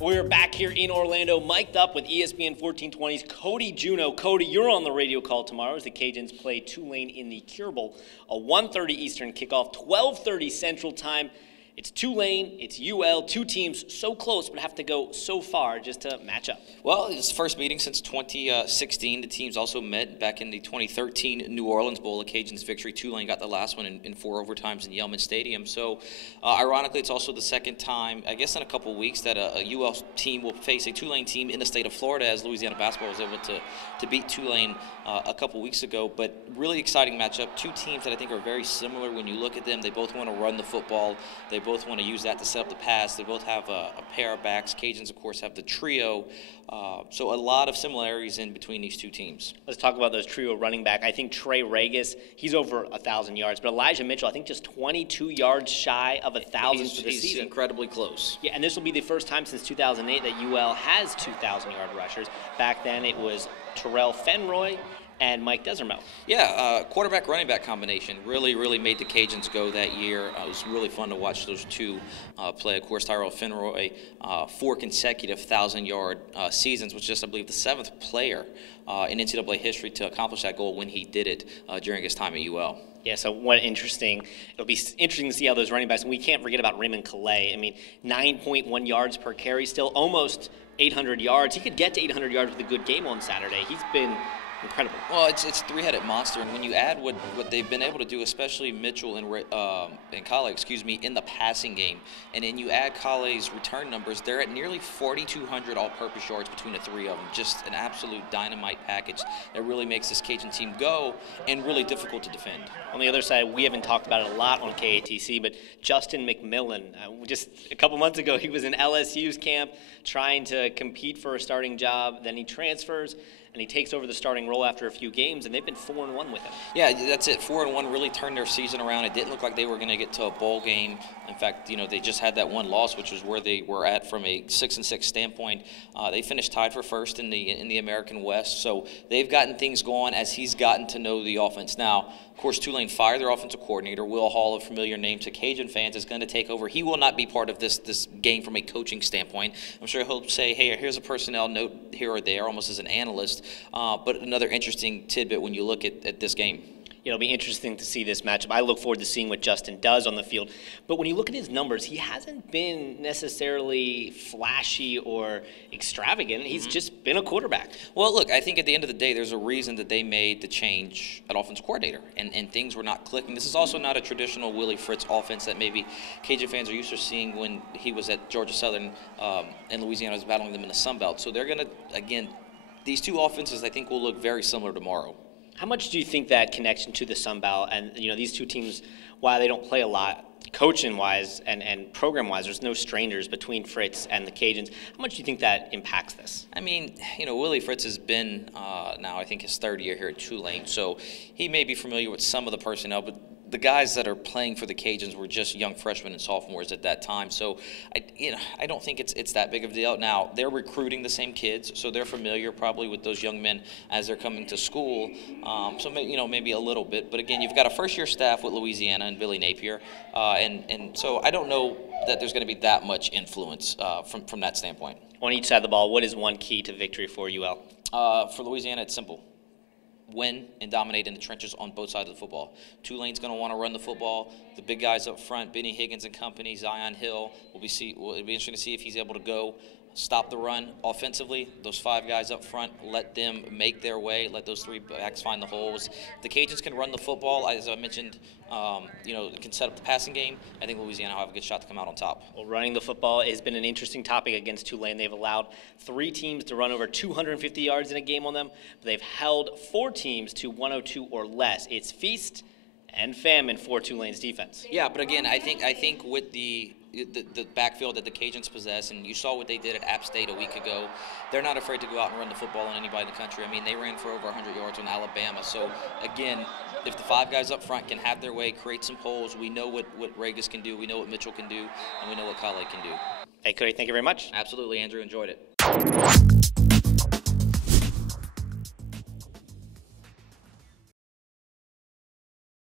We're back here in Orlando, mic'd up with ESPN 1420's Cody Junot. Cody, you're on the radio call tomorrow as the Cajuns play Tulane in the Cure Bowl, a 1:30 Eastern kickoff, 12:30 Central Time. It's Tulane, it's UL, two teams so close but have to go so far just to match up. Well, it's the first meeting since 2016. The teams also met back in the 2013 New Orleans Bowl, a Cajuns victory. Tulane got the last one in 4 overtimes in Yelman Stadium. So, ironically, it's also the second time, I guess in a couple weeks, that a UL team will face a Tulane team in the state of Florida, as Louisiana basketball was able to beat Tulane a couple weeks ago. But really exciting matchup. Two teams that I think are very similar when you look at them. They both want to run the football. They both want to use that to set up the pass. They both have a pair of backs. Cajuns, of course, have the trio. So a lot of similarities in between these two teams. Let's talk about those trio running back. I think Trey Regis, he's over 1,000 yards. But Elijah Mitchell, I think just 22 yards shy of 1,000 for the season. He's incredibly close. Yeah, and this will be the first time since 2008 that UL has 2,000-yard rushers. Back then it was Terrell Fenroy and Mike Desermo. Yeah, quarterback running back combination really made the Cajuns go that year. It was really fun to watch those two play. Of course, Tyrell Fenroy, 4 consecutive 1,000-yard seasons, was just, I believe, the 7th player in NCAA history to accomplish that goal when he did it during his time at UL. Yeah, so it'll be interesting to see how those running backs, and we can't forget about Raymond Calais. I mean, 9.1 yards per carry, still almost 800 yards. He could get to 800 yards with a good game on Saturday. He's been incredible. Well, it's a three-headed monster, and when you add what they've been able to do, especially Mitchell and Calais, in the passing game, and then you add Calais' return numbers, they're at nearly 4,200 all-purpose yards between the three of them. Just an absolute dynamite package that really makes this Cajun team go and really difficult to defend. On the other side, we haven't talked about it a lot on KATC, but Justin McMillan, just a couple months ago, he was in LSU's camp trying to compete for a starting job. Then he transfers, and he takes over the starting role after a few games, and they've been 4-1 with him. Yeah, that's it. 4-1 really turned their season around. It didn't look like they were going to get to a bowl game. In fact, they just had that one loss, which was where they were at from a 6-6 standpoint. They finished tied for first in the American West, so they've gotten things going as he's gotten to know the offense. Now, of course, Tulane fired their offensive coordinator. Will Hall, a familiar name to Cajun fans, is going to take over. He will not be part of this game from a coaching standpoint. I'm sure he'll say, hey, here's a personnel note here or there, almost as an analyst. But another interesting tidbit when you look at this game. It'll be interesting to see this matchup. I look forward to seeing what Justin does on the field. But when you look at his numbers, he hasn't been necessarily flashy or extravagant. He's just been a quarterback. Well, look, I think at the end of the day, there's a reason that they made the change at offense coordinator, and things were not clicking. This is also not a traditional Willie Fritz offense that maybe Cajun fans are used to seeing when he was at Georgia Southern and Louisiana was battling them in the Sun Belt. So they're going to, again, these two offenses I think will look very similar tomorrow. How much do you think that connection to the Sun Belt and these two teams, while they don't play a lot, coaching-wise and program-wise, there's no strangers between Fritz and the Cajuns. How much do you think that impacts this? I mean, Willie Fritz has been now I think his 3rd year here at Tulane, so he may be familiar with some of the personnel, but the guys that are playing for the Cajuns were just young freshmen and sophomores at that time. So, I don't think it's that big of a deal. Now, they're recruiting the same kids, so they're familiar probably with those young men as they're coming to school. So, maybe a little bit. But, again, you've got a first-year staff with Louisiana and Billy Napier. And so I don't know that there's going to be that much influence from that standpoint. On each side of the ball, what is one key to victory for UL? For Louisiana, it's simple. Win and dominate in the trenches on both sides of the football. Tulane's going to want to run the football. The big guys up front, Benny Higgins and company, Zion Hill, it'll be interesting to see if he's able to go stop the run offensively. Those 5 guys up front, let them make their way. Let those 3 backs find the holes. If the Cajuns can run the football, as I mentioned, can set up the passing game. I think Louisiana will have a good shot to come out on top. Well, running the football has been an interesting topic against Tulane. They've allowed 3 teams to run over 250 yards in a game on them, but they've held 4 teams to 102 or less. It's feast and famine for Tulane's defense. Yeah, but again, I think with the backfield that the Cajuns possess, and you saw what they did at App State a week ago, they're not afraid to go out and run the football on anybody in the country. I mean, they ran for over 100 yards on Alabama. So, again, if the 5 guys up front can have their way, create some holes, we know what Regis can do, we know what Mitchell can do, and we know what Calais can do. Hey, Cody, thank you very much. Absolutely, Andrew. Enjoyed it.